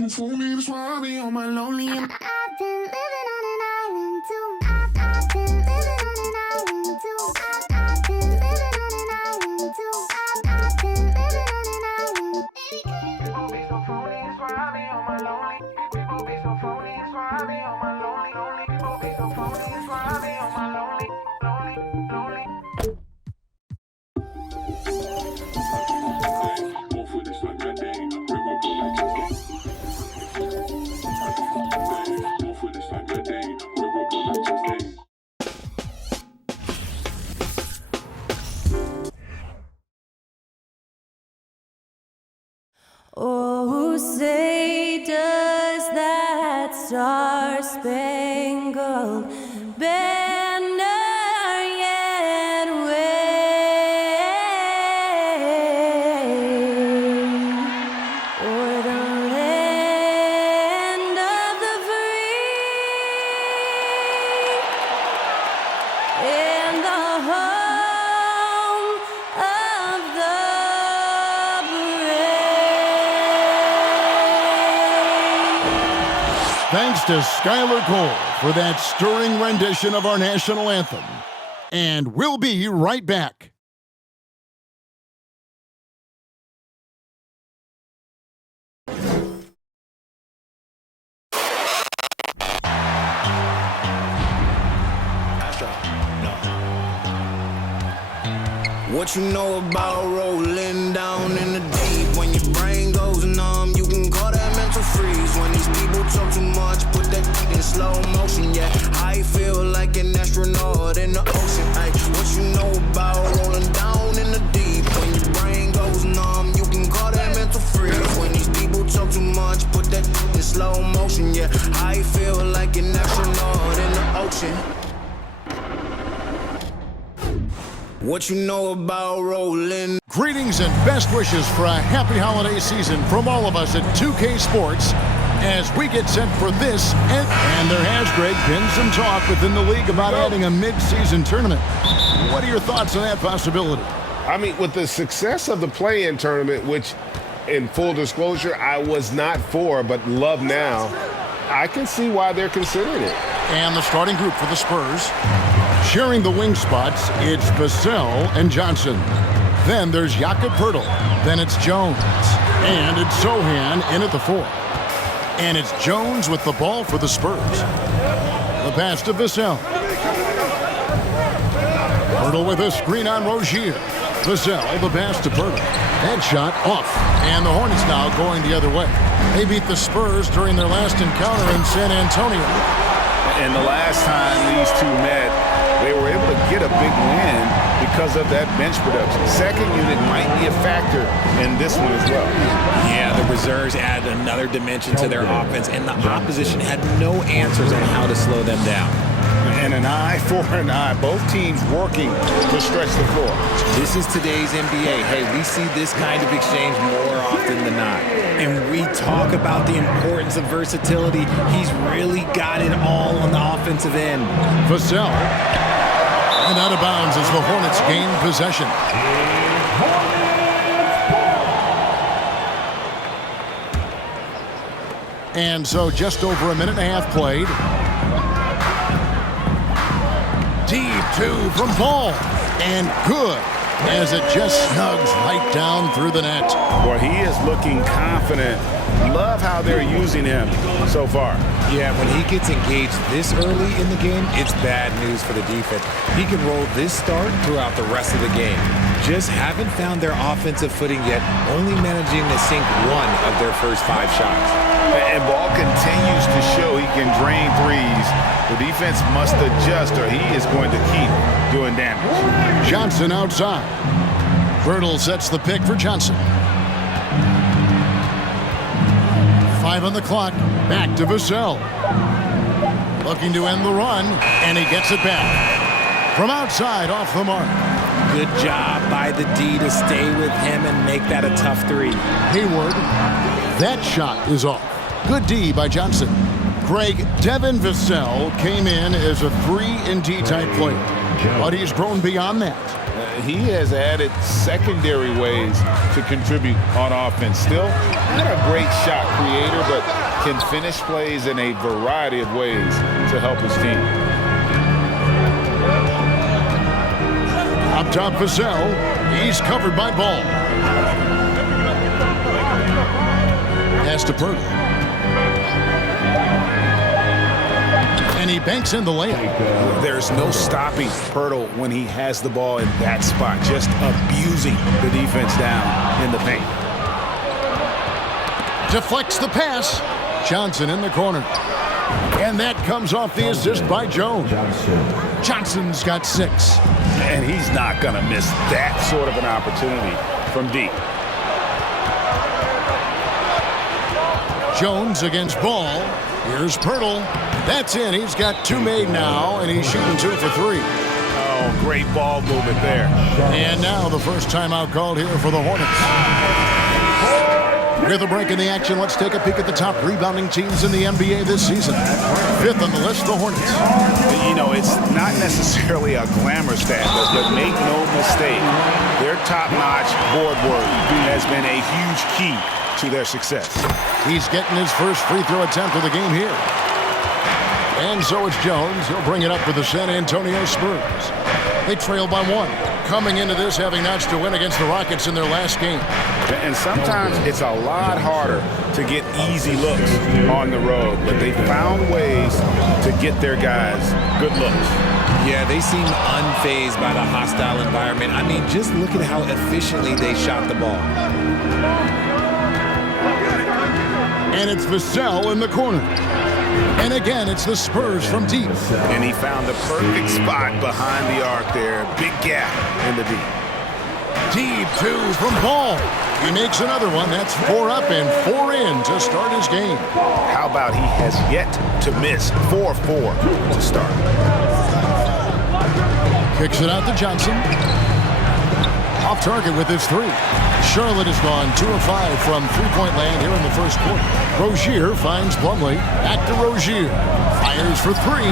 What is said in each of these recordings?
too phony, that's why I be on my lonely. I've been living on an island too. I've been living on an island too. I've been living on an island too. I've been living on an island. People be so phony, that's why I be on my lonely. People be so phony, that's why I be on my lonely, lonely. People be so phony, that's why I be on my lonely, lonely, lonely. Oh, say does that star-spangled banner yet wave o'er the land of the free and the home of the Thanks to Skylar Cole for that stirring rendition of our national anthem. And we'll be right back. What you know about rolling down in the deep? When your brain goes numb, you can call that mental freeze. When these people talk too much, put that in slow motion. Yeah, I feel like an astronaut in the ocean. Ay, what you know about rolling down in the deep? When your brain goes numb, you can call that mental freeze. When these people talk too much, put that in slow motion. Yeah, I feel like an astronaut in the ocean. What you know about rolling? Greetings and best wishes for a happy holiday season from all of us at 2K Sports as we get set for this. And there has, Greg, been some talk within the league about adding a mid-season tournament. What are your thoughts on that possibility? I mean, with the success of the play-in tournament, which, in full disclosure, I was not for, but love now, I can see why they're considering it. And the starting group for the Spurs. Sharing the wing spots, it's Vassell and Johnson. Then there's Jakob Poeltl. Then it's Jones. And it's Sohan in at the 4. And it's Jones with the ball for the Spurs. The pass to Vassell. Poeltl with a screen on Rozier. Vassell, the pass to Poeltl. That shot off. And the Hornets now going the other way. They beat the Spurs during their last encounter in San Antonio. And the last time these two met, they were able to get a big win because of that bench production. Second unit might be a factor in this one as well. Yeah, the reserves added another dimension to their offense, and the opposition had no answers on how to slow them down. And an eye for an eye. Both teams working to stretch the floor. This is today's NBA. Hey, we see this kind of exchange more often than not. And we talk about the importance of versatility. He's really got it all on the offensive end. Vassell. And out of bounds as the Hornets gain possession. And so just over a minute and a half played. Deep 2 from Paul. And good as it just snugs right down through the net. Boy, he is looking confident. Love how they're using him so far. Yeah, when he gets engaged this early in the game, it's bad news for the defense. He can roll this start throughout the rest of the game. Just haven't found their offensive footing yet, only managing to sink 1 of their first 5 shots. And ball continues to show he can drain threes. The defense must adjust or he is going to keep doing damage. Johnson outside. Poeltl sets the pick for Johnson. 5 on the clock. Back to Vassell. Looking to end the run, and he gets it back. From outside, off the mark. Good job by the D to stay with him and make that a tough 3. Hayward. That shot is off. Good D by Johnson. Greg, Devin Vassell came in as a 3-and-D type player, but he's grown beyond that. He has added secondary ways to contribute on offense. Still not a great shot creator, but can finish plays in a variety of ways to help his team. Up top, Vassell. He's covered by Ball. Pass to Pirtle. And he banks in the layup. There's no stopping Pirtle when he has the ball in that spot, just abusing the defense down in the paint. Deflects the pass. Johnson in the corner. And that comes off the assist by Jones. Johnson's got 6. And he's not going to miss that sort of an opportunity from deep. Jones against Ball. Here's Pirtle. That's in. He's got 2 made now, and he's shooting 2 for 3. Oh, great ball movement there. And now the first timeout called here for the Hornets. With a break in the action, let's take a peek at the top rebounding teams in the NBA this season. 5th on the list, the Hornets. You know, it's not necessarily a glamour stat, but make no mistake, their top-notch board work has been a huge key to their success. He's getting his first free throw attempt of the game here. And so it's Jones. He'll bring it up for the San Antonio Spurs. They trail by 1. Coming into this having notched a win against the Rockets in their last game. And sometimes it's a lot harder to get easy looks on the road, but they found ways to get their guys good looks. Yeah, they seem unfazed by the hostile environment. I mean, just look at how efficiently they shot the ball. And it's Vassell in the corner. And again, it's the Spurs from deep. And he found the perfect spot behind the arc there. Big gap in the deep. Deep 2 from Ball. He makes another one. That's 4 up and 4 in to start his game. How about he has yet to miss 4-4 to start. Kicks it out to Johnson. Off target with his 3. Charlotte has gone 2 of 5 from three-point land here in the first quarter. Rozier finds Plumlee. Back to Rozier. Fires for 3.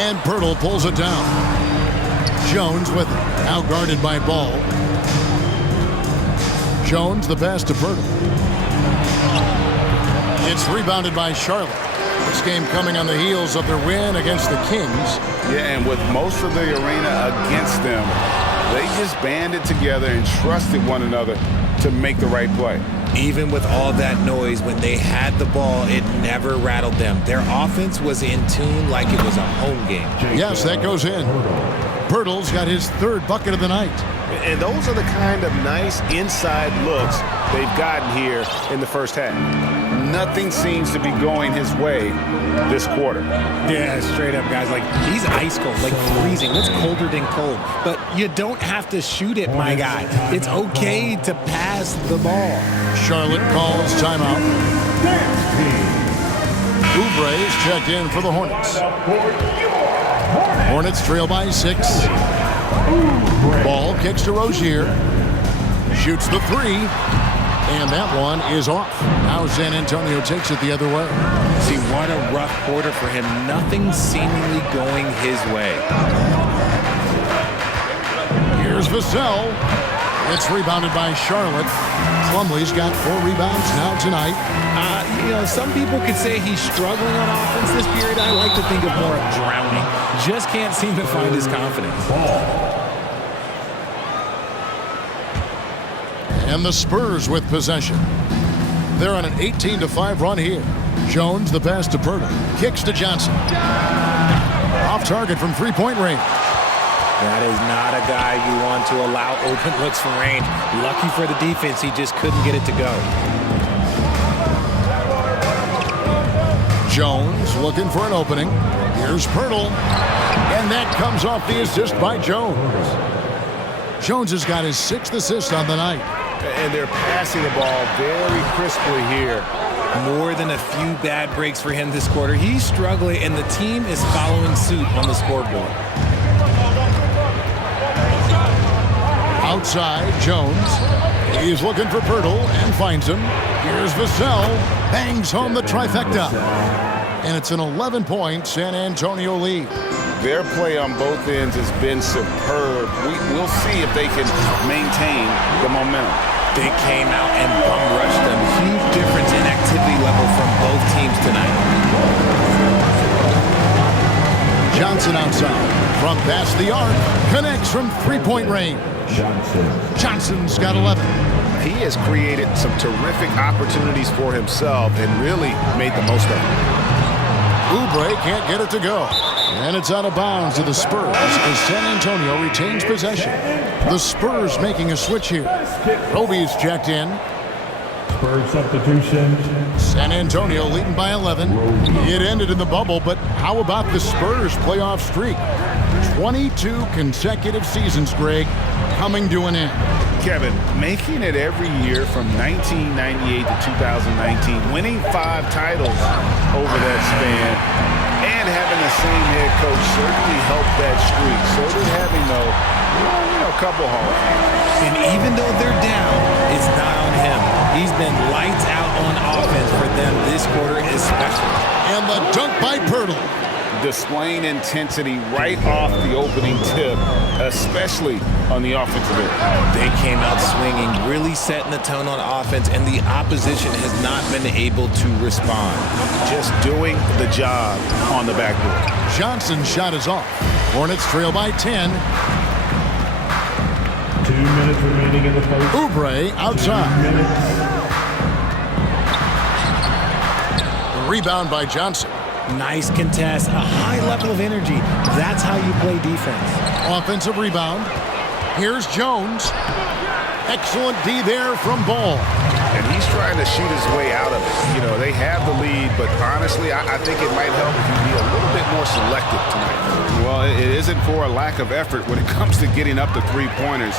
And Pirtle pulls it down. Jones with it. Now guarded by Ball. Jones the pass to Pirtle. It's rebounded by Charlotte. This game coming on the heels of their win against the Kings. Yeah, and with most of the arena against them, they just banded together and trusted one another to make the right play. Even with all that noise, when they had the ball, it never rattled them. Their offense was in tune like it was a home game. Yes, that goes in. Pirtle's got his 3rd bucket of the night. And those are the kind of nice inside looks they've gotten here in the first half. Nothing seems to be going his way this quarter. Yeah, straight up, guys. Like, he's ice cold, like freezing. What's colder than cold? But you don't have to shoot it, my guy. It's okay to pass the ball. Charlotte calls timeout. Oubre is checked in for the Hornets. Hornets trail by 6. Ball kicks to Rozier. Shoots the 3. And that one is off. Now San Antonio takes it the other way. See, what a rough quarter for him. Nothing seemingly going his way. Here's Vassell. It's rebounded by Charlotte. Plumlee's got 4 rebounds now tonight. You know, some people could say he's struggling on offense this period. I like to think of more of drowning. Just can't seem to find his confidence. And the Spurs with possession. They're on an 18-5 run here. Jones the pass to Pirtle. Kicks to Johnson. Off target from three-point range. That is not a guy you want to allow open looks from range. Lucky for the defense, he just couldn't get it to go. Jones looking for an opening. Here's Pirtle. And that comes off the assist by Jones. Jones has got his 6th assist on the night. And they're passing the ball very crisply here. More than a few bad breaks for him this quarter. He's struggling, and the team is following suit on the scoreboard. Outside, Jones. He's looking for Pirtle and finds him. Here's Vassell. Bangs home the trifecta. And it's an 11-point San Antonio lead. Their play on both ends has been superb. We'll see if they can maintain the momentum. They came out and bum rushed them. Huge difference in activity level from both teams tonight. Johnson outside. From past the arc. Connects from three-point range. Johnson's got 11. He has created some terrific opportunities for himself and really made the most of it. Oubre can't get it to go. And it's out of bounds to the Spurs as San Antonio retains possession. The Spurs making a switch here. Roby's checked in. Spurs substitution. San Antonio leading by 11. It ended in the bubble, but how about the Spurs playoff streak? 22 consecutive seasons, Greg, coming to an end. Kevin, making it every year from 1998 to 2019, winning 5 titles over that span, and having the same head coach certainly helped that streak. So did having, a couple Hall of Famers. And even though they're down, it's not on him. He's been lights out on offense for them this quarter especially. And the dunk by Pirtle. Displaying intensity right off the opening tip, especially on the offensive end. They came out swinging, really setting the tone on offense, and the opposition has not been able to respond. Just doing the job on the backboard. Johnson's shot is off. Hornets trail by 10. 2 minutes remaining in the first. Oubre outside. 2 minutes. Rebound by Johnson. Nice contest, a high level of energy. That's how you play defense. Offensive rebound. Here's Jones. Excellent D there from Ball. And he's trying to shoot his way out of it. They have the lead, but honestly, I think it might help if you be a little bit more selective tonight. Well, it isn't for a lack of effort when it comes to getting up the three-pointers,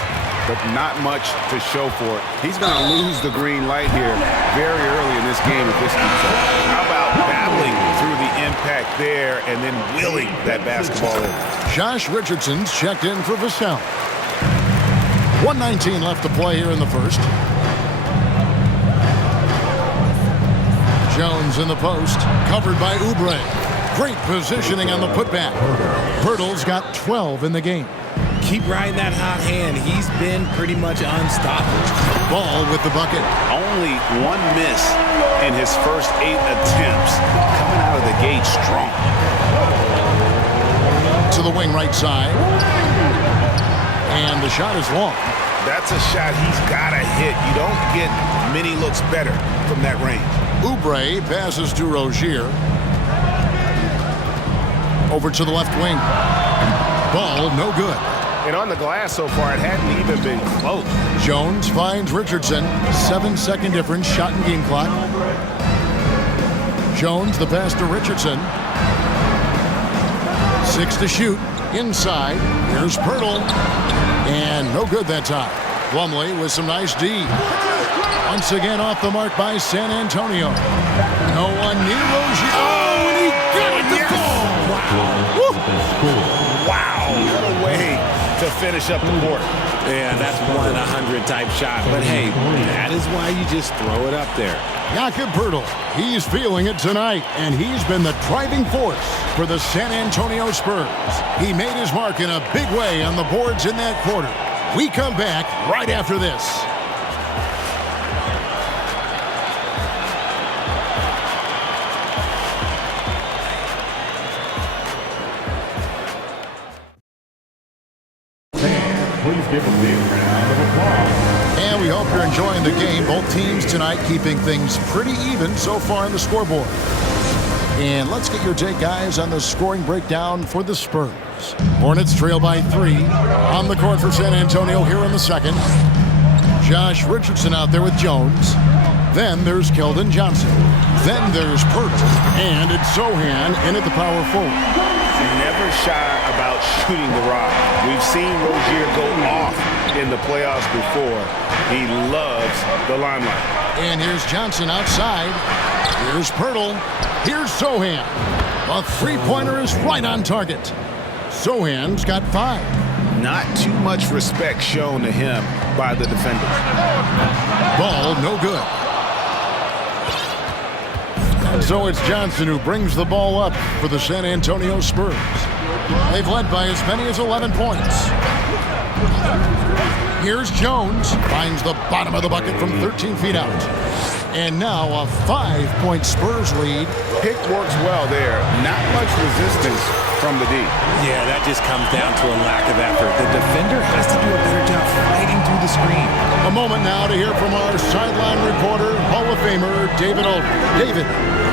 but not much to show for it. He's going to lose the green light here very early in this game if this keeps up. How about battling through the impact there and then willing that basketball in? Josh Richardson's checked in for Vassell. 1:19 left to play here in the first. Jones in the post, covered by Oubre. Great positioning on the putback. Pirtle's got 12 in the game. Keep riding that hot hand. He's been pretty much unstoppable. Ball with the bucket. Only one miss in his first 8 attempts. Coming out of the gate strong. To the wing right side. And the shot is long. That's a shot he's got to hit. You don't get many looks better from that range. Oubre passes to Rozier. Over to the left wing. Ball no good. And on the glass so far, it hadn't even been close. Jones finds Richardson. 7-second difference, shot and game clock. Jones, the pass to Richardson. 6 to shoot. Inside. Here's Pirtle. And no good that time. Plumlee with some nice D. Once again off the mark by San Antonio. No one near Rozier. Oh, and he got it to fall. Wow. What a way to finish up the quarter. Yeah, that's 1 in 100 type shot. But hey, that is why you just throw it up there. Jakob Pirtle, he's feeling it tonight, and he's been the driving force for the San Antonio Spurs. He made his mark in a big way on the boards in that quarter. We come back right after this. Please give a big round of applause. And we hope you're enjoying the game. Both teams tonight keeping things pretty even so far on the scoreboard. And let's get your take, guys, on the scoring breakdown for the Spurs. Hornets trail by 3. On the court for San Antonio here in the second. Josh Richardson out there with Jones. Then there's Keldon Johnson. Then there's Pirtle. And it's Sohan in at the power forward. Never shy about shooting the rock. We've seen Rozier go off in the playoffs before. He loves the limelight. And here's Johnson outside. Here's Pirtle. Here's Sohan. A three-pointer is right on target. Sohan's got 5. Not too much respect shown to him by the defenders. Ball no good. And so it's Johnson who brings the ball up for the San Antonio Spurs. They've led by as many as 11 points. Here's Jones. Finds the bottom of the bucket from 13 feet out. And now a 5-point Spurs lead. Pick works well there. Not much resistance from the D. Yeah, that just comes down to a lack of effort. The defender has to do a better job fighting through the screen. A moment now to hear from our sideline reporter, Hall of Famer David Aldridge. David.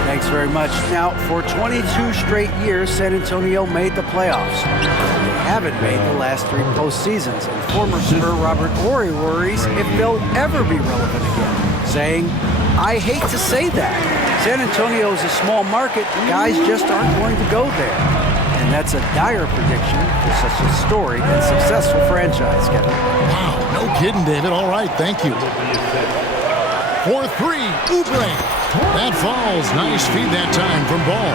Thanks very much. Now, for 22 straight years, San Antonio made the playoffs. They haven't made the last 3 postseasons, and former Spur Robert Horry worries if they'll ever be relevant again, saying, "I hate to say that. San Antonio is a small market. Guys just aren't going to go there." And that's a dire prediction for such a storied and successful franchise, Kevin. Wow, no kidding, David. All right, thank you. For 3, Oubre. That falls. Nice feed that time from Ball.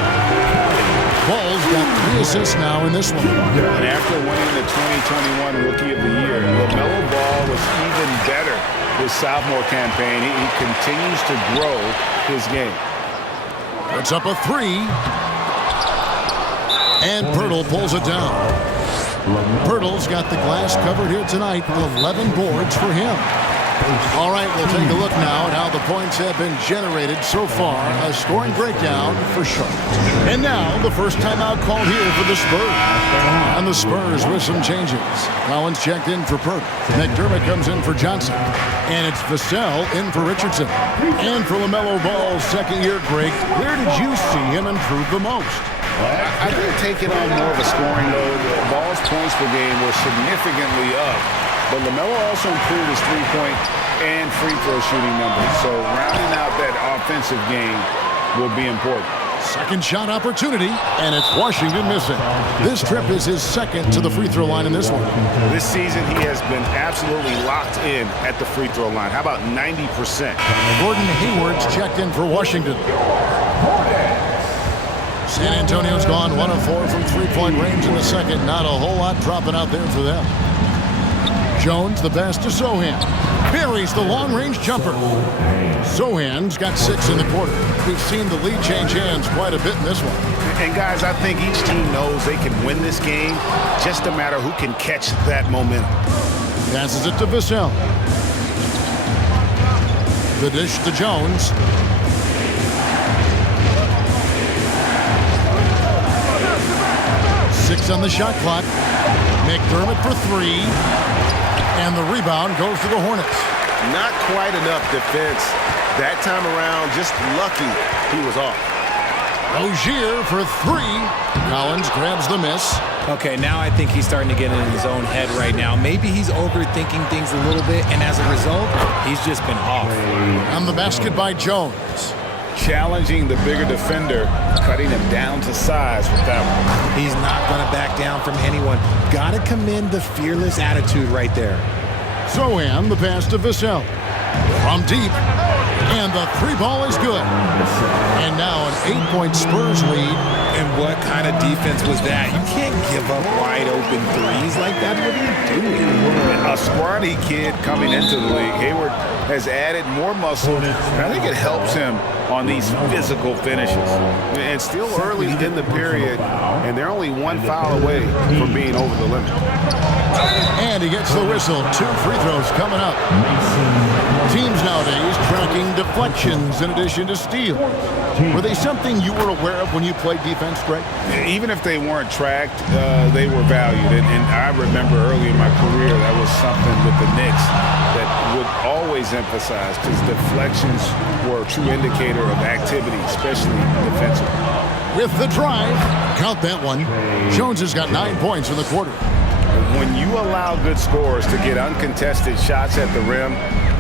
Ball's got 3 assists now in this one. And after winning the 2021 Rookie of the Year, LaMelo Ball was even better this sophomore campaign. He continues to grow his game. Puts up a 3. And Pirtle pulls it down. Pirtle's got the glass covered here tonight. 11 boards for him. All right, we'll take a look now at how the points have been generated so far. A scoring breakdown for Charlotte. And now, the first timeout called here for the Spurs. And the Spurs with some changes. Collins checked in for Pirtle. McDermott comes in for Johnson. And it's Vassell in for Richardson. And for LaMelo Ball's second year, Greg, where did you see him improve the most? I think taking on more of a scoring load. Ball's points per game were significantly up. But LaMelo also improved his three-point and free throw shooting numbers. So rounding out that offensive game will be important. Second shot opportunity, and it's Washington missing. This trip is his second to the free throw line in this one. This season, he has been absolutely locked in at the free throw line. How about 90%? Gordon Hayward's checked in for Washington. San Antonio's gone 1 of 4 from three-point range in the second. Not a whole lot dropping out there for them. Jones, the pass to Sohan. Buries the long-range jumper. Sohan's got 6 in the quarter. We've seen the lead change hands quite a bit in this one. And guys, I think each team knows they can win this game. Just a matter who can catch that momentum. Passes it to Vassell. The dish to Jones. Six on the shot clock. McDermott for 3. And the rebound goes to the Hornets. Not quite enough defense that time around. Just lucky he was off. Rozier for 3. Collins grabs the miss. Okay, now I think he's starting to get in his own head right now. Maybe he's overthinking things a little bit, and as a result, he's just been off. On the basket by Jones. Challenging the bigger defender, cutting him down to size with that one. He's not going to back down from anyone. Got to commend the fearless attitude right there. Sohan, the pass to Vassell. From deep. And the 3 ball is good. And now an 8-point Spurs lead. And what kind of defense was that? You can't give up wide open threes like that. What are you doing? A scrawny kid coming into the league. Hayward has added more muscle. And I think it helps him on these physical finishes. And still early in the period, and they're only 1 foul away from being over the limit. And he gets the whistle. 2 free throws coming up. Teams nowadays tracking deflections in addition to steals. Were they something you were aware of when you played defense, Greg? Even if they weren't tracked, they were valued. And I remember early in my career, that was something with the Knicks that would always emphasize, because deflections were a true indicator of activity, especially defensively. With the drive, count that one. Jones has got 9 points in the quarter. When you allow good scorers to get uncontested shots at the rim,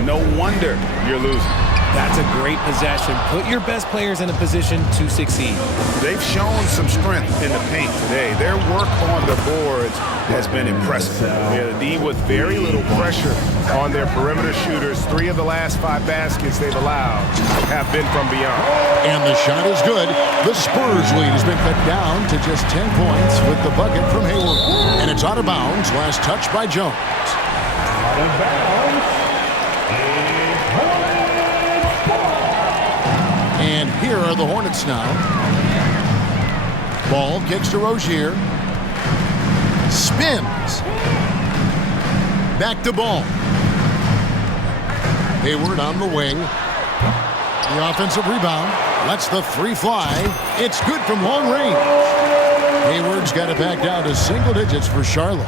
no wonder you're losing. That's a great possession. Put your best players in a position to succeed. They've shown some strength in the paint today. Their work on the boards has been impressive. The D with very little pressure on their perimeter shooters. 3 of the last 5 baskets they've allowed have been from beyond. And the shot is good. The Spurs lead has been cut down to just 10 points with the bucket from Hayward. And it's out of bounds. Last touch by Jones. Out of bounds. And here are the Hornets now. Ball kicks to Rozier. Spins. Back to Ball. Hayward on the wing. The offensive rebound. Lets the three fly. It's good from long range. Hayward's got it back down to single digits for Charlotte.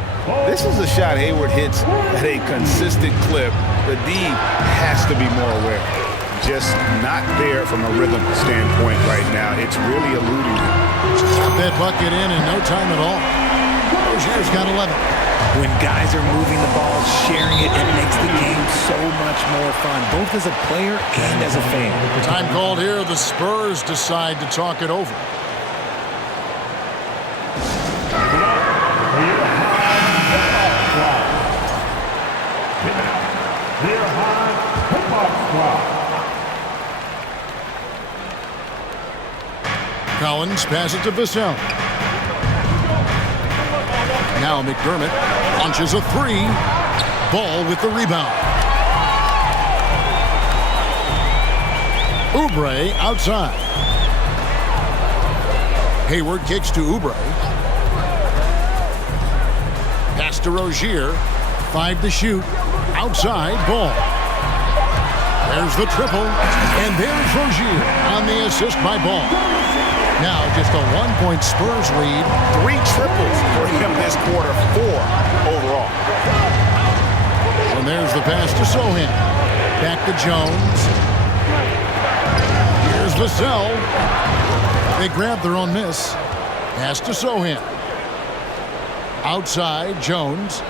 This is a shot Hayward hits at a consistent clip. The D has to be more aware. Just not there from a rhythm standpoint right now. It's really eluding him. Got that bucket in no time at all. Rozier's got 11. When guys are moving the ball, sharing it, it makes the game so much more fun, both as a player and as a fan. Time called here. The Spurs decide to talk it over. Collins passes to Vassell. Now McDermott launches a three. Ball with the rebound. Oubre outside. Hayward kicks to Oubre. Pass to Rozier. 5 to shoot. Outside Ball. There's the triple. And there's Rozier on the assist by Ball. Now just a 1-point Spurs lead. 3 triples for him this quarter, 4 overall. And there's the pass to Sohan. Back to Jones. Here's Vassell. They grab their own miss. Pass to Sohan. Outside, Jones.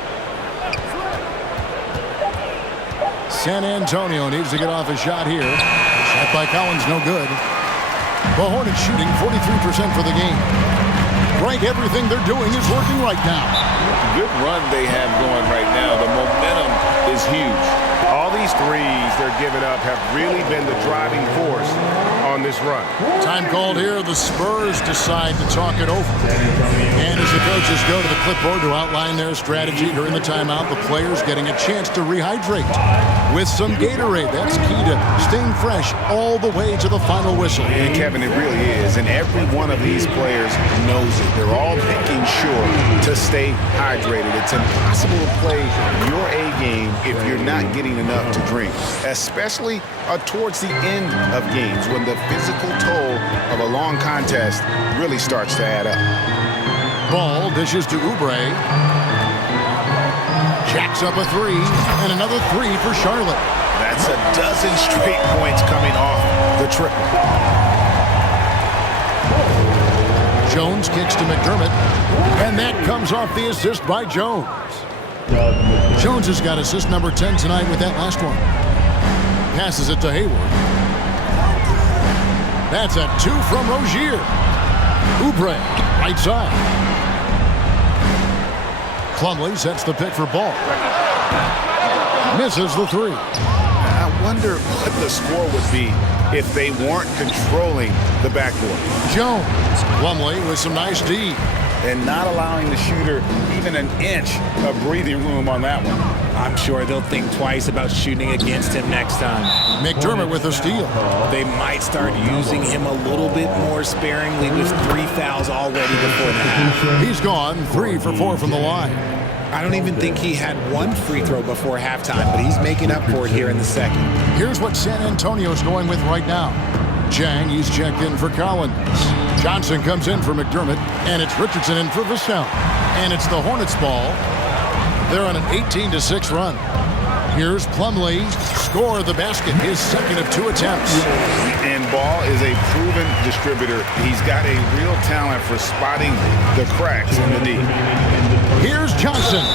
San Antonio needs to get off a shot here. Shot by Collins, no good. The Hornets shooting 43% for the game. Right, everything they're doing is working right now. Good run they have going right now. The momentum is huge. All these threes they're giving up have really been the driving force on this run. Time called here. The Spurs decide to talk it over. And as the coaches go to the clipboard to outline their strategy during the timeout, the players getting a chance to rehydrate with some Gatorade. That's key to staying fresh all the way to the final whistle. And Kevin, it really is. And every one of these players knows it. They're all making sure to stay hydrated. It's impossible to play your A game if you're not getting enough to drink, especially towards the end of games when the physical toll of a long contest really starts to add up. Ball dishes to Oubre. Jacks up a three, and another three for Charlotte. That's a dozen straight points coming off the triple. Jones kicks to McDermott, and that comes off the assist by Jones. Jones has got assist number 10 tonight with that last one. Passes it to Hayward. That's a 2 from Rozier. Oubre, right side. Plumlee sets the pick for Ball. Misses the 3. I wonder what the score would be if they weren't controlling the backboard. Jones, Plumlee with some nice D. And not allowing the shooter even an inch of breathing room on that one. I'm sure they'll think twice about shooting against him next time. McDermott with a steal. They might start using him a little bit more sparingly with 3 fouls already before the half. He's gone 3 for 4 from the line. I don't even think he had 1 free throw before halftime, but he's making up for it here in the second. Here's what San Antonio's going with right now. Jang, he's checked in for Collins. Johnson comes in for McDermott, and it's Richardson in for Vassell. And it's the Hornets ball. They're on an 18-6 run. Here's Plumlee, score the basket, his second of 2 attempts. And Ball is a proven distributor. He's got a real talent for spotting the cracks in the D. Here's Johnson,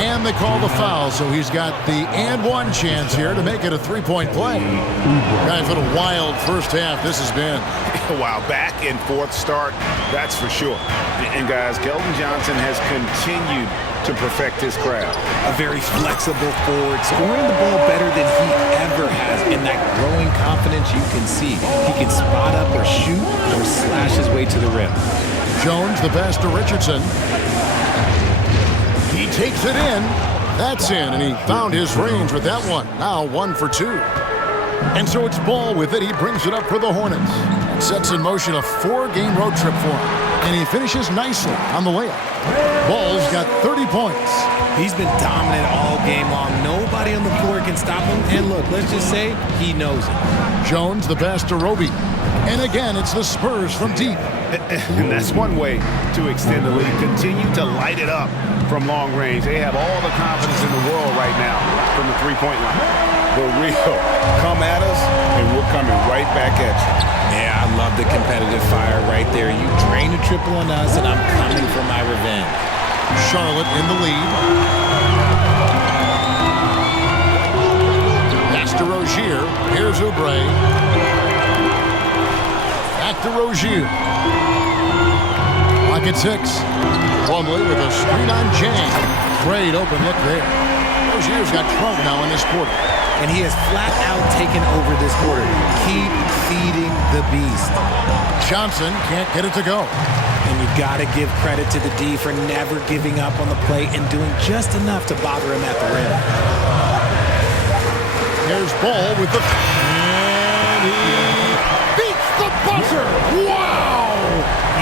and they call the foul, so he's got the and one chance here to make it a 3-point play. Guys, what a wild first half this has been. Wow, back and forth start, that's for sure. And guys, Keldon Johnson has continued to perfect his craft. A very flexible forward, scoring the ball better than he ever has, and that growing confidence you can see. He can spot up or shoot or slash his way to the rim. Jones, the pass to Richardson. He takes it in. That's in, and he found his range with that one. Now 1 for 2. And so it's Ball with it. He brings it up for the Hornets. And sets in motion a 4-game road trip for him. And he finishes nicely on the layup. Ball's got 30 points. He's been dominant all game long. Nobody on the floor can stop him. And look, let's just say he knows it. Jones the pass to Roby. And again, it's the Spurs from deep. And that's one way to extend the lead. Continue to light it up from long range. They have all the confidence in the world right now from the three-point line. The real come at us, and we're coming right back at you. Yeah, I love the competitive fire right there. You drain a triple on us, and I'm coming for my revenge. Charlotte in the lead. Pass to Rozier. Here's Oubre. Back to Rozier. Lock at 6. Plumlee with a screen on Jang. Great open look there. Rozier's got 12 now in this quarter. And he has flat out taken over this quarter. Keep feeding the beast. Johnson can't get it to go. And you got to give credit to the D for never giving up on the play and doing just enough to bother him at the rim. Here's Ball with the... And he beats the buzzer. Wow!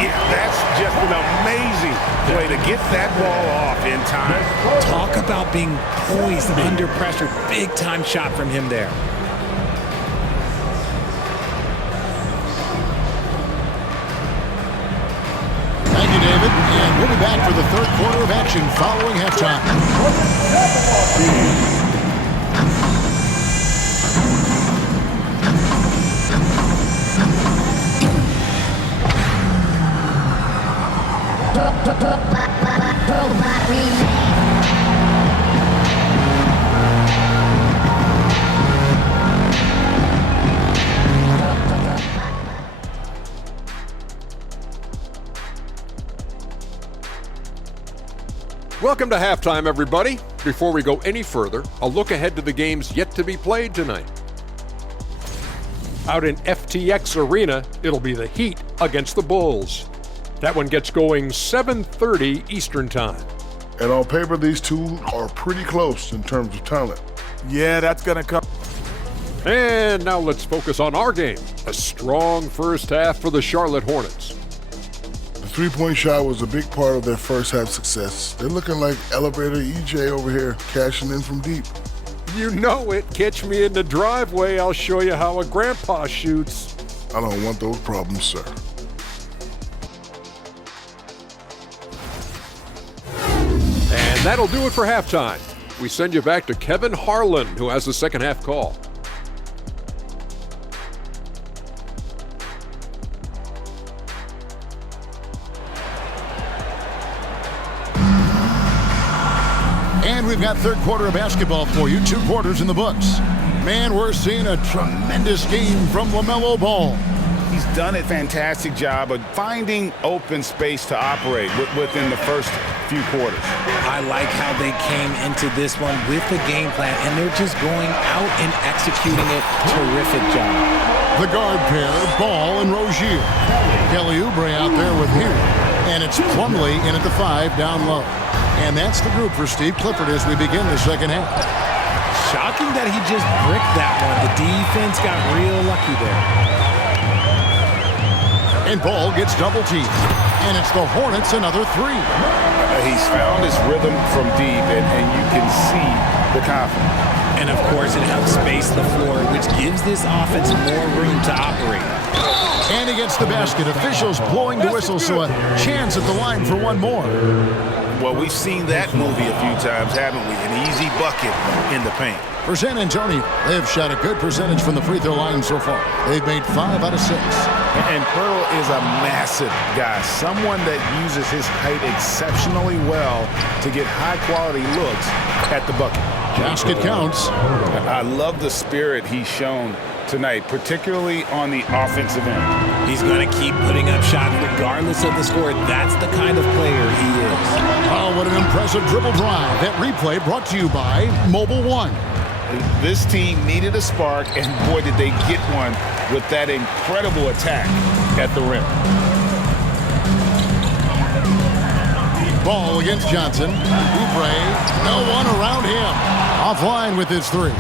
Yeah, that's just an amazing way to get that ball off in time. Talk about being poised under pressure. Big time shot from him there. Thank you, David. And we'll be back for the third quarter of action following halftime. Welcome to halftime, everybody. Before we go any further, a look ahead to the games yet to be played tonight. Out in FTX Arena, it'll be the Heat against the Bulls. That one gets going 7:30 Eastern Time. And on paper, these two are pretty close in terms of talent. Yeah, that's going to come. And now let's focus on our game. A strong first half for the Charlotte Hornets. The three-point shot was a big part of their first half success. They're looking like elevator EJ over here, cashing in from deep. You know it. Catch me in the driveway. I'll show you how a grandpa shoots. I don't want those problems, sir. And that'll do it for halftime. We send you back to Kevin Harlan, who has the second half call. And we've got third quarter of basketball for you. 2 quarters in the books. Man, we're seeing a tremendous game from LaMelo Ball. He's done a fantastic job of finding open space to operate within the first few quarters. I like how they came into this one with the game plan, and they're just going out and executing it. Terrific job. The guard pair, Ball and Rozier. Kelly Oubre out there with him. And it's Plumlee in at the 5 down low. And that's the group for Steve Clifford as we begin the second half. Shocking that he just bricked that one. The defense got real lucky there. And Ball gets double teamed. And it's the Hornets another 3. He's found his rhythm from deep, and you can see the confidence. And of course, it helps space the floor, which gives this offense more room to operate. And he gets the basket. Officials blowing the whistle, so a chance at the line for one more. Well, we've seen that movie a few times, haven't we? An easy bucket in the paint. For San Antonio, they've shot a good percentage from the free throw line so far. They've made 5 out of 6. And Pearl is a massive guy, someone that uses his height exceptionally well to get high-quality looks at the bucket. Basket counts. I love the spirit he's shown tonight, particularly on the offensive end. He's going to keep putting up shots regardless of the score. That's the kind of player he is. Oh, what an impressive dribble drive. That replay brought to you by Mobile One. This team needed a spark, and boy, did they get one with that incredible attack at the rim. Ball against Johnson. Oubre, no one around him. Offline with his 3.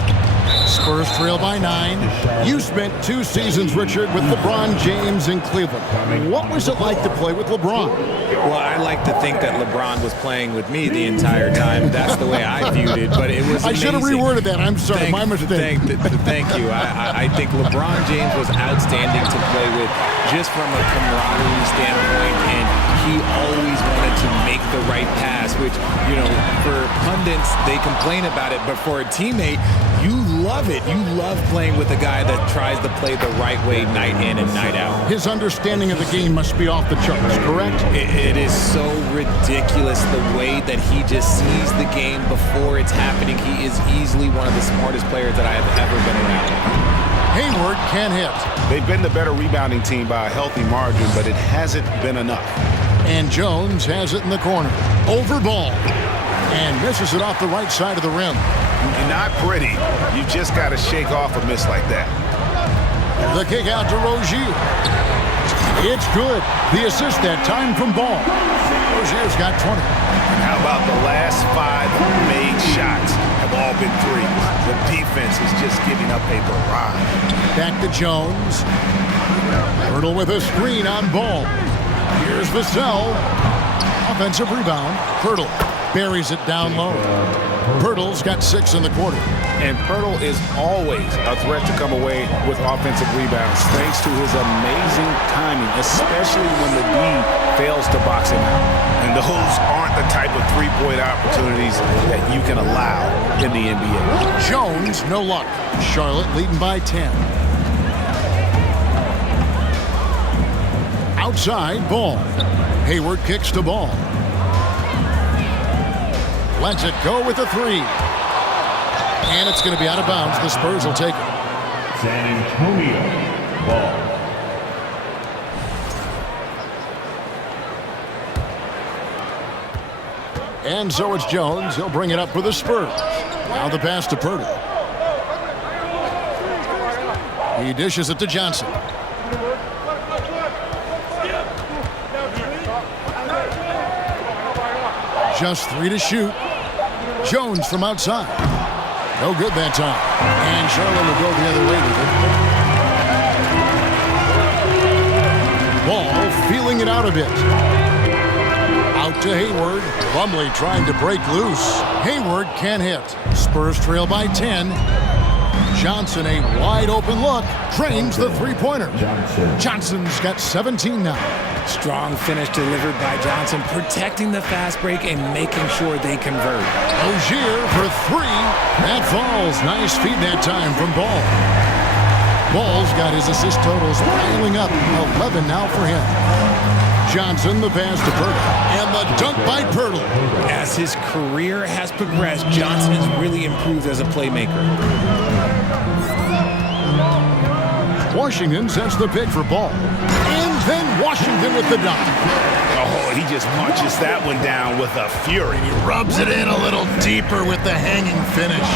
Spurs trail by 9. You spent 2 seasons, Richard, with LeBron James in Cleveland. What was it like to play with LeBron? Well, I like to think that LeBron was playing with me the entire time. That's the way I viewed it, but it was amazing. I should have reworded that. I'm sorry, my mistake. Thank you. I think LeBron James was outstanding to play with just from a camaraderie standpoint, and he always wanted to make the right pass, which, you know, for pundits, they complain about it, but for a teammate, you love it. You love playing with a guy that tries to play the right way night in and night out. His understanding of the game must be off the charts, correct? It is so ridiculous the way that he just sees the game before it's happening. He is easily one of the smartest players that I have ever been around. Hayward can't hit. They've been the better rebounding team by a healthy margin, but it hasn't been enough. And Jones has it in the corner. Over ball. And misses it off the right side of the rim. Not pretty. You just got to shake off a miss like that. The kick out to Rozier. It's good. The assist that time from Ball. Rozier's got 20. And how about the last 5 made shots have all been threes? The defense is just giving up a barrage. Back to Jones. Hurdle with a screen on Ball. Here's Vassell. Offensive rebound. Hurdle buries it down low. Pirtle's got 6 in the quarter. And Pirtle is always a threat to come away with offensive rebounds thanks to his amazing timing, especially when the D fails to box him out. And those aren't the type of three-point opportunities that you can allow in the NBA. Jones, no luck. Charlotte leading by 10. Outside, Ball. Hayward kicks the ball. Lets it go with a 3. And it's going to be out of bounds. The Spurs will take it. San Antonio ball. And so it's Jones. He'll bring it up for the Spurs. Now the pass to Purdy. He dishes it to Johnson. Just 3 to shoot. Jones from outside. No good that time. And Charlotte will go the other way with it. Ball feeling it out a bit. Out to Hayward. Plumlee trying to break loose. Hayward can't hit. Spurs trail by 10. Johnson, a wide open look, drains the 3-pointer. Johnson's got 17 now. Strong finish delivered by Johnson, protecting the fast break and making sure they convert. Rozier for 3. That falls. Nice feed that time from Ball. Ball's got his assist totals piling up. 11 now for him. Johnson, the pass to Pirtle. And the dunk by Pirtle. As his career has progressed, Johnson has really improved as a playmaker. Washington sets the pick for Ball. And then Washington with the dunk. Oh, he just punches that one down with a fury. He rubs it in a little deeper with the hanging finish.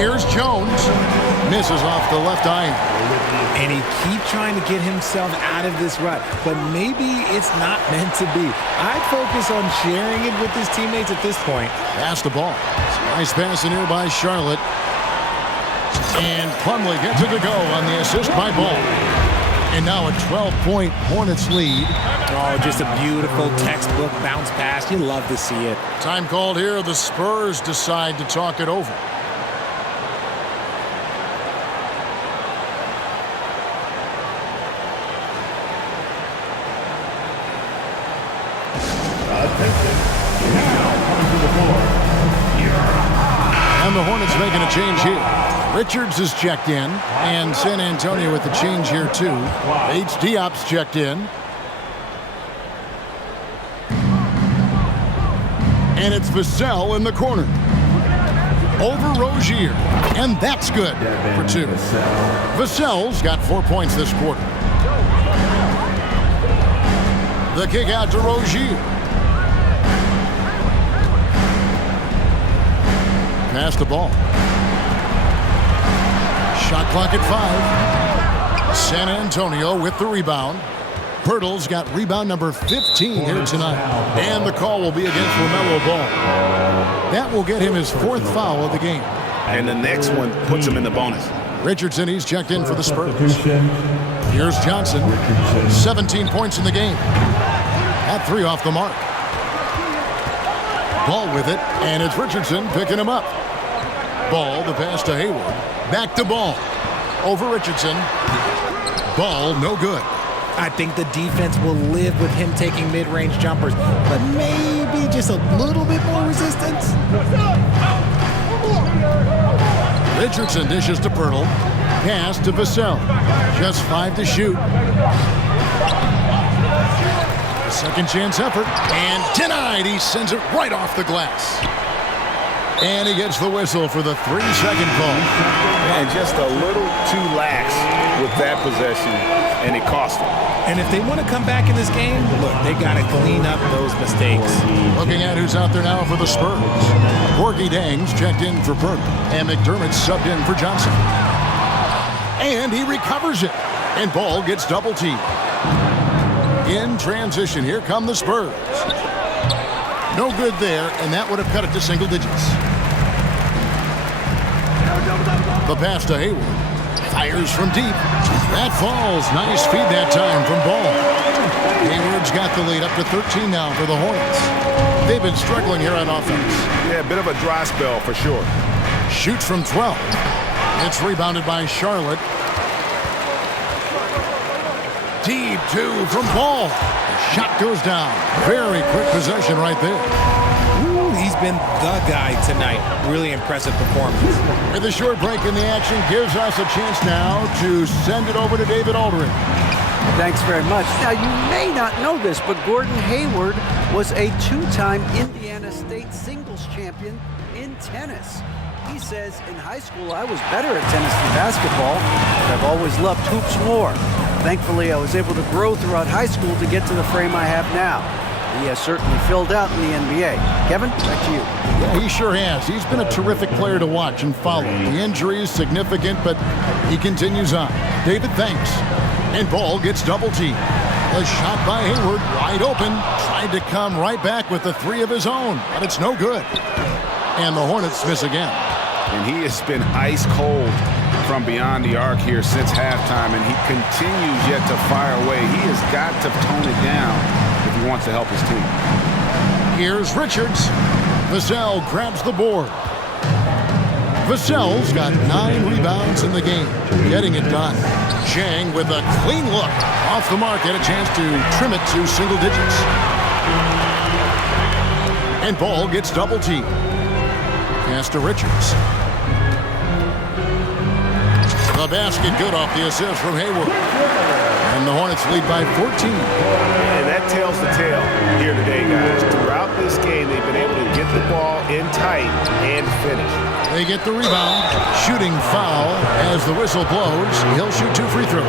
Here's Jones. Misses off the left iron. And he keeps trying to get himself out of this rut, but maybe it's not meant to be. I'd focus on sharing it with his teammates at this point. Pass the ball. Nice pass in here by Charlotte. And Plumlee gets it to go on the assist by Ball. And now a 12-point Hornets lead. Oh, just a beautiful textbook bounce pass. You love to see it. Time called here. The Spurs decide to talk it over. And the Hornets making a change here. Richards is checked in, and San Antonio with the change here too. H. Diop's checked in. And it's Vassell in the corner. Over Rozier, and that's good for 2. Vassell's got 4 points this quarter. The kick out to Rozier. Pass the ball. Shot clock at 5. San Antonio with the rebound. Pirtle's got rebound number 15 here tonight. And the call will be against LaMelo Ball. That will get him his 4th foul of the game. and the next one puts him in the bonus. Richardson, he's checked in for the Spurs. Substitution, Here's Johnson. Richardson. 17 points in the game. At 3 off the mark. Ball with it, and it's Richardson picking him up. Ball, the pass to Hayward. Back to Ball. Over Richardson. Ball, no good. I think the defense will live with him taking mid-range jumpers, but maybe just a little bit more resistance. Richardson dishes to Pirtle. Pass to Vassell. Just 5 to shoot. A second chance effort, and denied. He sends it right off the glass. And he gets the whistle for the 3-second call. And just a little too lax with that possession, and it cost him. And if they want to come back in this game, look, they got to clean up those mistakes. Looking at who's out there now for the Spurs. Gorgie Dang's checked in for Pirtle, and McDermott's subbed in for Johnson. And he recovers it, and Ball gets double teamed. In transition, here come the Spurs. No good there, and that would have cut it to single digits. The pass to Hayward. Fires from deep. That falls. Nice feed that time from Ball. Hayward's got the lead up to 13 now for the Hornets. They've been struggling here on offense. Yeah, a bit of a dry spell for sure. Shoots from 12. It's rebounded by Charlotte. Deep 2 from Ball. Shot goes down. Very quick possession right there. Ooh, he's been the guy tonight. Really impressive performance. With a short break in the action, gives us a chance now to send it over to David Aldridge. Thanks very much. Now, you may not know this, but Gordon Hayward was a 2-time Indiana State singles champion in tennis. He says, in high school, I was better at tennis than basketball, but I've always loved hoops more. Thankfully, I was able to grow throughout high school to get to the frame I have now. He has certainly filled out in the NBA. Kevin, back to you. Yeah, he sure has. He's been a terrific player to watch and follow. The injury is significant, but he continues on. David, thanks. And Ball gets double teamed. A shot by Hayward, wide open. Tried to come right back with the 3 of his own, but it's no good. And the Hornets miss again. And he has been ice cold from beyond the arc here since halftime, and he continues yet to fire away. He has got to tone it down if he wants to help his team. Here's Richards. Vassell grabs the board. Vassell's got 9 rebounds in the game, getting it done. Chang with a clean look. Off the mark, had a chance to trim it to single digits. And Ball gets double teamed. Pass to Richards. The basket good off the assist from Hayward. And the Hornets lead by 14. And that tells the tale here today, guys. Throughout this game, they've been able to get the ball in tight and finish. They get the rebound. Shooting foul as the whistle blows. He'll shoot 2 free throws.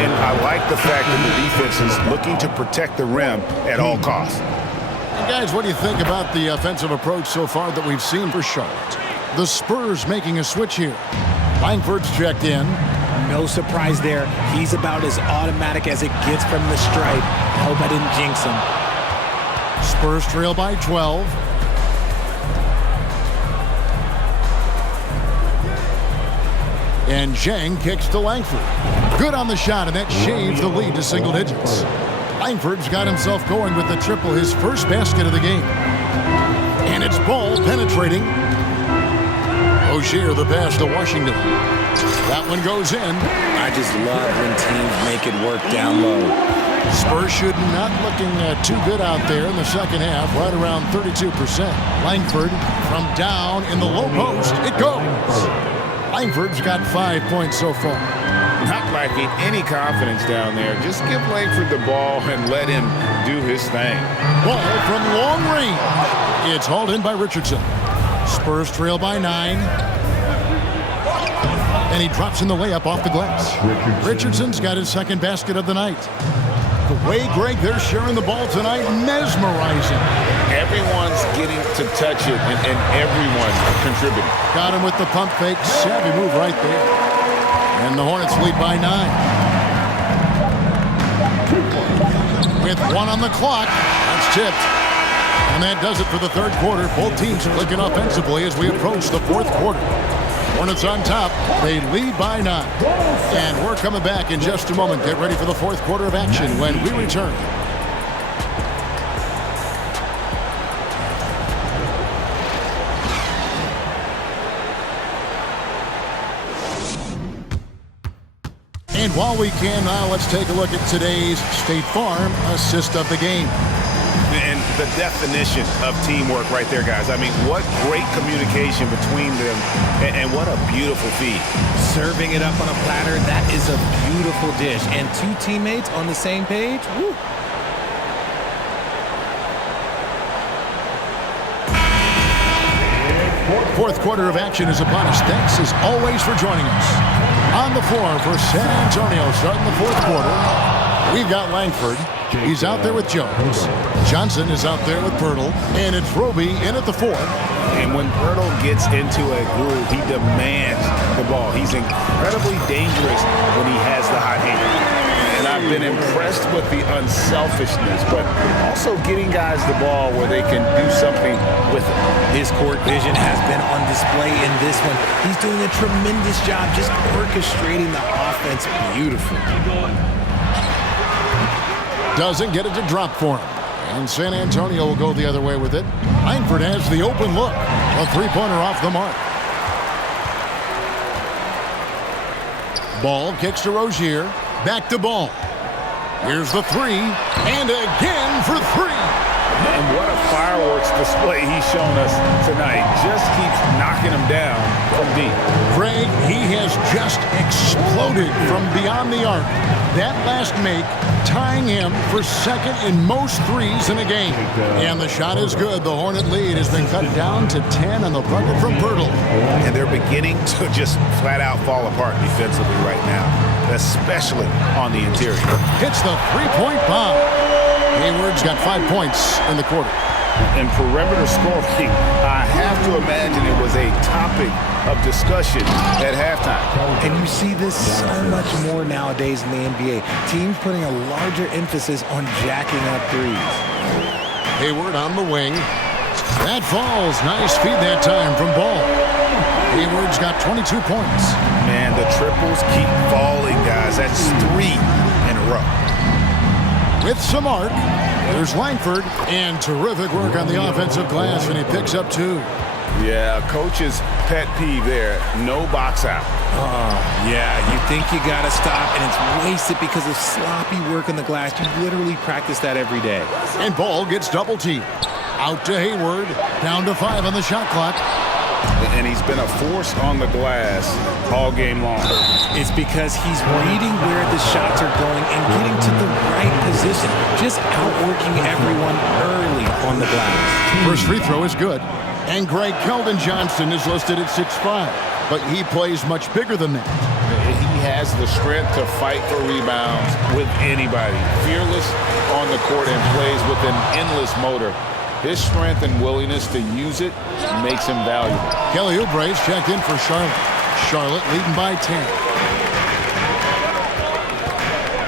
And I like the fact that the defense is looking to protect the rim at all costs. And guys, what do you think about the offensive approach so far that we've seen for Charlotte? The Spurs making a switch here. Langford's checked in. No surprise there. He's about as automatic as it gets from the stripe. I hope I didn't jinx him. Spurs trail by 12. And Zhang kicks to Langford. Good on the shot, and that shaves the lead to single digits. Langford's got himself going with the triple, his first basket of the game. And it's Ball penetrating. O'Shea the pass to Washington. That one goes in. I just love when teams make it work down low. Spurs should not looking too good out there in the second half, right around 32%. Langford from down in the low post. It goes. Langford's got 5 points so far. Not lacking any confidence down there. Just give Langford the ball and let him do his thing. Ball from long range. It's hauled in by Richardson. Spurs trail by 9. And he drops in the layup off the glass. Richardson's got his second basket of the night. The way, Greg, they're sharing the ball tonight, mesmerizing. Everyone's getting to touch it, and everyone's contributing. Got him with the pump fake. Savvy move right there. And the Hornets lead by 9. With 1 on the clock, that's tipped. And that does it for the third quarter. Both teams clicking offensively as we approach the fourth quarter. Hornets on top. They lead by 9. And we're coming back in just a moment. Get ready for the fourth quarter of action when we return. And while we can now, let's take a look at today's State Farm assist of the game. And the definition of teamwork right there, guys. I mean, what great communication between them, and what a beautiful feed. Serving it up on a platter, that is a beautiful dish. And 2 teammates on the same page, woo. Fourth quarter of action is upon us. Thanks, as always, for joining us. On the floor for San Antonio, starting the fourth quarter, we've got Langford. He's out there with Jones. Johnson is out there with Pirtle. And it's Roby in at the 4. And when Pirtle gets into a groove, he demands the ball. He's incredibly dangerous when he has the hot hand. And I've been impressed with the unselfishness, but also getting guys the ball where they can do something with it. His court vision has been on display in this one. He's doing a tremendous job just orchestrating the offense beautifully. Doesn't get it to drop for him. And San Antonio will go the other way with it. Langford has the open look. A three-pointer off the mark. Ball kicks to Rozier. Back to Ball. Here's the 3. And again for 3. And what a fireworks display he's shown us tonight. Just keeps knocking him down from deep. Greg, he has just exploded from beyond the arc. That last make tying him for second in most threes in a game. And the shot is good. The Hornet lead has been cut down to 10 on the bucket from Pirtle. And they're beginning to just flat out fall apart defensively right now, especially on the interior. Hits the three-point bomb. Hayward's got 5 points in the quarter. And perimeter scoring, I have to imagine it was a topic of discussion at halftime. And you see this so much more nowadays in the NBA. Teams putting a larger emphasis on jacking up threes. Hayward on the wing. That falls. Nice feed that time from Ball. Hayward's got 22 points. Man, the triples keep falling, guys. That's 3 in a row. With some arc, there's Langford, and terrific work on the offensive glass, and he picks up 2. Yeah, coach's pet peeve there, no box out. Yeah, you think you gotta stop, and it's wasted because of sloppy work on the glass. You literally practice that every day. And Ball gets double teamed. Out to Hayward, down to 5 on the shot clock. And he's been a force on the glass all game long. It's because he's reading where the shots are going and getting to the right position, just outworking everyone early on the glass. First free throw is good. And Greg Keldon Johnson is listed at 6'5", but he plays much bigger than that. He has the strength to fight for rebounds with anybody. Fearless on the court and plays with an endless motor. His strength and willingness to use it makes him valuable. Kelly Oubre's checked in for Charlotte. Charlotte leading by 10.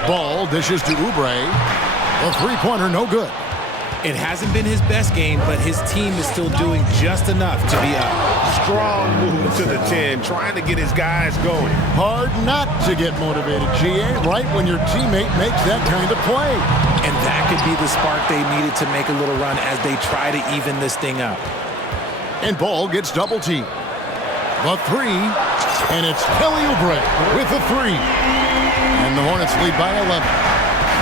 Ball dishes to Oubre. A three-pointer, no good. It hasn't been his best game, but his team is still doing just enough to be up. Strong move to the 10, trying to get his guys going. Hard not to get motivated, GA, right when your teammate makes that kind of play. And that could be the spark they needed to make a little run as they try to even this thing up. And Ball gets double teamed. The 3, and it's Kelly Oubre with the 3. And the Hornets lead by 11.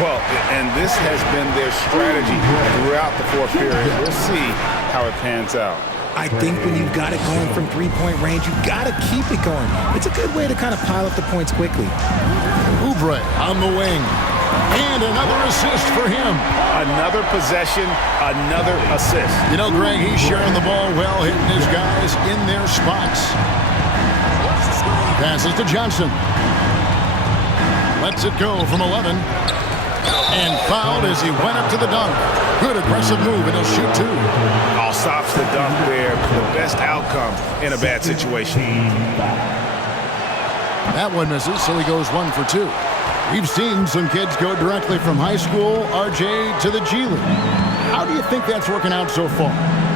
Well, and this has been their strategy throughout the fourth period. We'll see how it pans out. I think when you've got it going from three-point range, you've got to keep it going. It's a good way to kind of pile up the points quickly. Oubre on the wing. And another assist for him. Another possession, another assist. You know, Greg, he's sharing the ball well, hitting his guys in their spots. Passes to Johnson. Lets it go from 11. And fouled as he went up to the dunk. Good aggressive move, and he'll shoot 2. All stops the dunk there. The best outcome in a bad situation. That one misses, so he goes 1 for 2. We've seen some kids go directly from high school, RJ, to the G League. How do you think that's working out so far?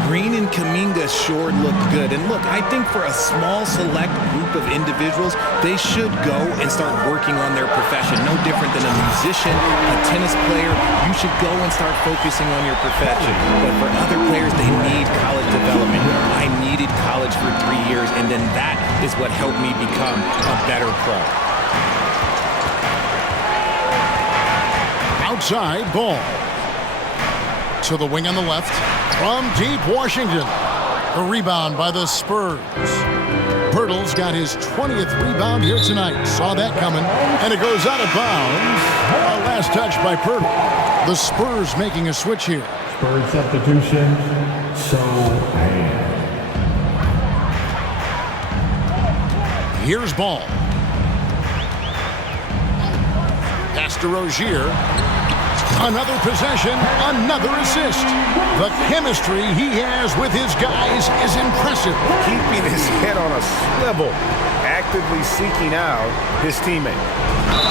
Green and Kuminga sure looked good. And look, I think for a small select group of individuals, they should go and start working on their profession. No different than a musician, a tennis player. You should go and start focusing on your profession. But for other players, they need college development. I needed college for 3 years, and then that is what helped me become a better pro. Outside ball. To the wing on the left. From deep, Washington. The rebound by the Spurs. Pirtle's got his 20th rebound here tonight. Saw that coming. And it goes out of bounds. A last touch by Pirtle. The Spurs making a switch here. Spurs substitution, Sohan. Here's Ball. Pass to Rozier. Another possession, another assist. The chemistry he has with his guys is impressive. Keeping his head on a swivel, actively seeking out his teammate.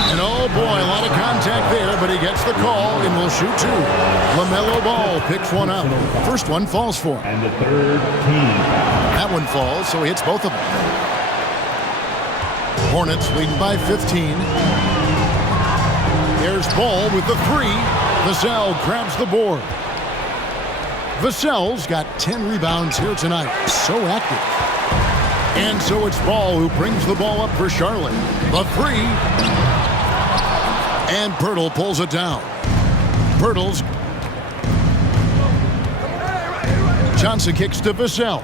And oh boy, a lot of contact there, but he gets the call and will shoot two. LaMelo Ball picks one up. First one falls for him. And the third team. That one falls, so he hits both of them. Hornets leading by 15. There's Ball with the three. Vassell grabs the board. Vassell's got 10 rebounds here tonight. So active. And so it's Ball who brings the ball up for Charlotte. The three. And Pirtle pulls it down. Pirtle's. Johnson kicks to Vassell.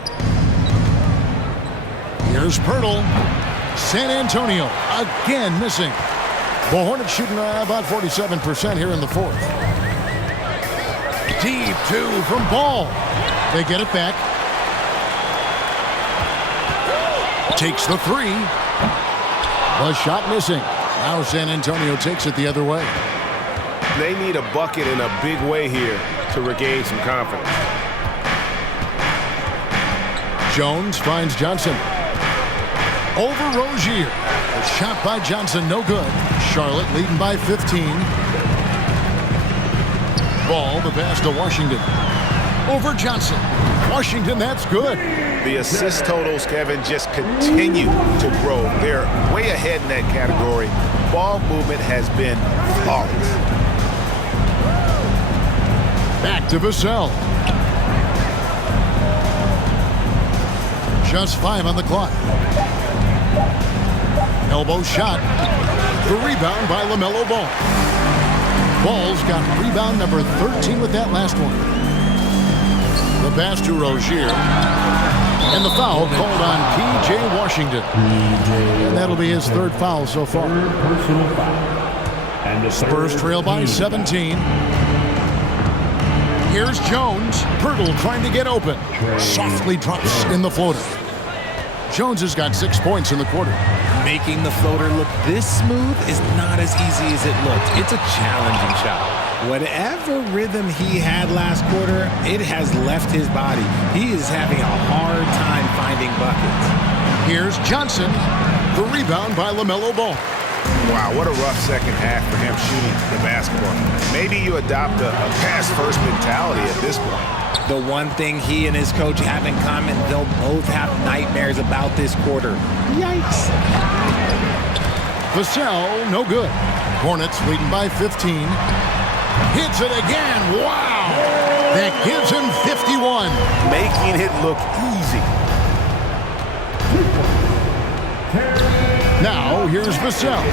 Here's Pirtle. San Antonio again missing. The Hornets shooting about 47% here in the fourth. Deep two from Ball. They get it back. Takes the three. The shot missing. Now San Antonio takes it the other way. They need a bucket in a big way here to regain some confidence. Jones finds Johnson. Over Rozier. A shot by Johnson, no good. Charlotte leading by 15. Ball, the pass to Washington. Over Johnson. Washington, that's good. The assist totals, Kevin, just continue to grow. They're way ahead in that category. Ball movement has been flawless. Back to Vassell. Just 5 on the clock. Elbow shot. The rebound by LaMelo Ball. Ball's got rebound number 13 with that last one. The pass to Rozier. And the foul called on P.J. Washington. And that'll be his third foul so far. Personal foul. And the Spurs trail by 17. Here's Jones. Pirtle trying to get open. Softly drops in the floater. Jones has got 6 points in the quarter. Making the floater look this smooth is not as easy as it looked. It's a challenging shot. Whatever rhythm he had last quarter, it has left his body. He is having a hard time finding buckets. Here's Johnson. The rebound by LaMelo Ball. Wow, what a rough second half for him shooting the basketball. Maybe you adopt a pass-first mentality at this point. The one thing he and his coach have in common, they'll both have nightmares about this quarter. Yikes. Vassell, no good. Hornets leading by 15. Hits it again. Wow. That gives him 51. Making it look easy. Now, here's Vassell.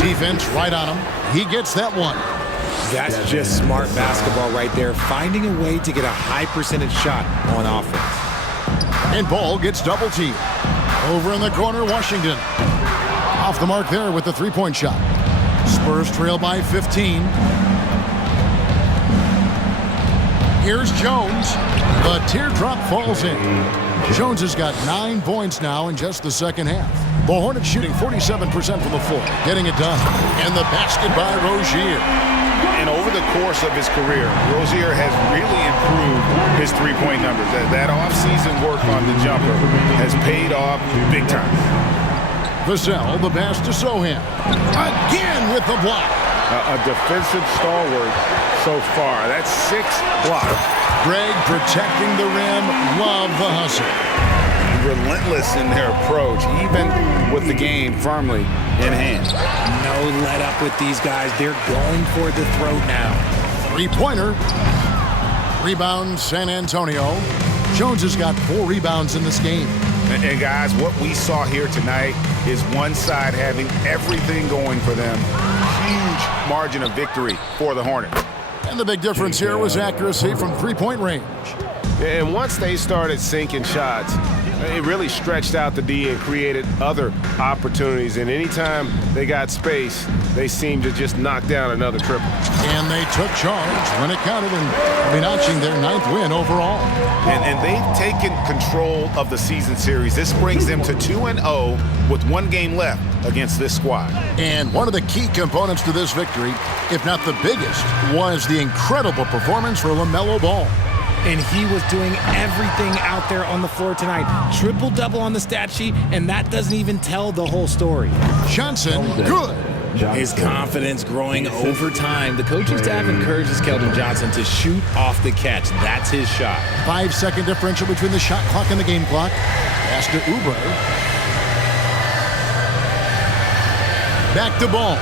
Defense right on him. He gets that one. That's just smart basketball right there, finding a way to get a high percentage shot on offense. And Ball gets double teamed. Over in the corner, Washington. Off the mark there with the three-point shot. Spurs trail by 15. Here's Jones. The teardrop falls in. Jones has got 9 points now in just the second half. The Hornets shooting 47% from the floor, getting it done. And the basket by Rozier. And over the course of his career, Rozier has really improved his three-point numbers. That off-season work on the jumper has paid off big time. Vassell, the pass to Sohan. Again with the block. a defensive stalwart so far. That's 6 blocks. Greg protecting the rim. Love the hustle. Relentless in their approach, even with the game firmly in hand. No let up with these guys. They're going for the throat now. Three-pointer. Rebound, San Antonio. Jones has got 4 rebounds in this game. And guys, what we saw here tonight is one side having everything going for them. Huge margin of victory for the Hornets. And the big difference here was accuracy from three-point range. And once they started sinking shots, it really stretched out the D and created other opportunities. And anytime they got space, they seemed to just knock down another triple. And they took charge when it counted, and notching their 9th win overall. And they've taken control of the season series. This brings them to 2-0 with 1 game left against this squad. And one of the key components to this victory, if not the biggest, was the incredible performance for LaMelo Ball. And he was doing everything out there on the floor tonight. Triple-double on the stat sheet, and that doesn't even tell the whole story. Johnson, good. His confidence growing over time. The coaching staff encourages Keldon Johnson to shoot off the catch. That's his shot. 5-second differential between the shot clock and the game clock. Pass to Oubre. Back to Ball.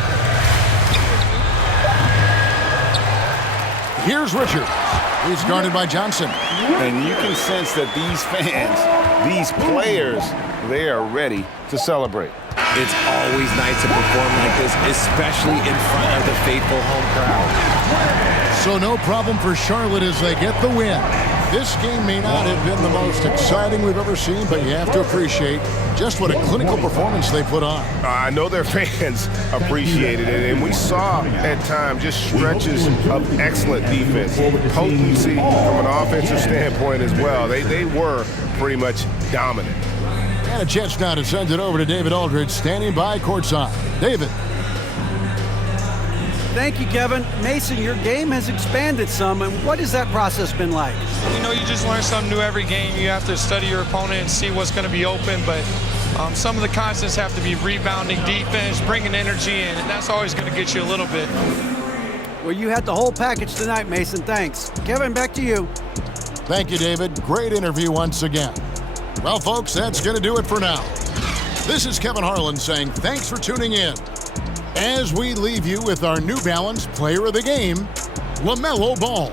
Here's Richards. He's guarded by Johnson. And you can sense that these fans, these players, they are ready to celebrate. It's always nice to perform like this, especially in front of the faithful home crowd. So no problem for Charlotte as they get the win. This game may not have been the most exciting we've ever seen, but you have to appreciate just what a clinical performance they put on. I know their fans appreciated it, and we saw at times just stretches of excellent defense, potency from an offensive standpoint as well. They were pretty much dominant. And a chance now to send it over to David Aldridge, standing by courtside. David. Thank you, Kevin. Mason, your game has expanded some, and what has that process been like? You know, you just learn something new every game. You have to study your opponent and see what's going to be open, but some of the constants have to be rebounding, defense, bringing energy in, and that's always going to get you a little bit. Well, you had the whole package tonight, Mason. Thanks. Kevin, back to you. Thank you, David. Great interview once again. Well, folks, that's going to do it for now. This is Kevin Harlan saying thanks for tuning in as we leave you with our New Balance Player of the Game, LaMelo Ball.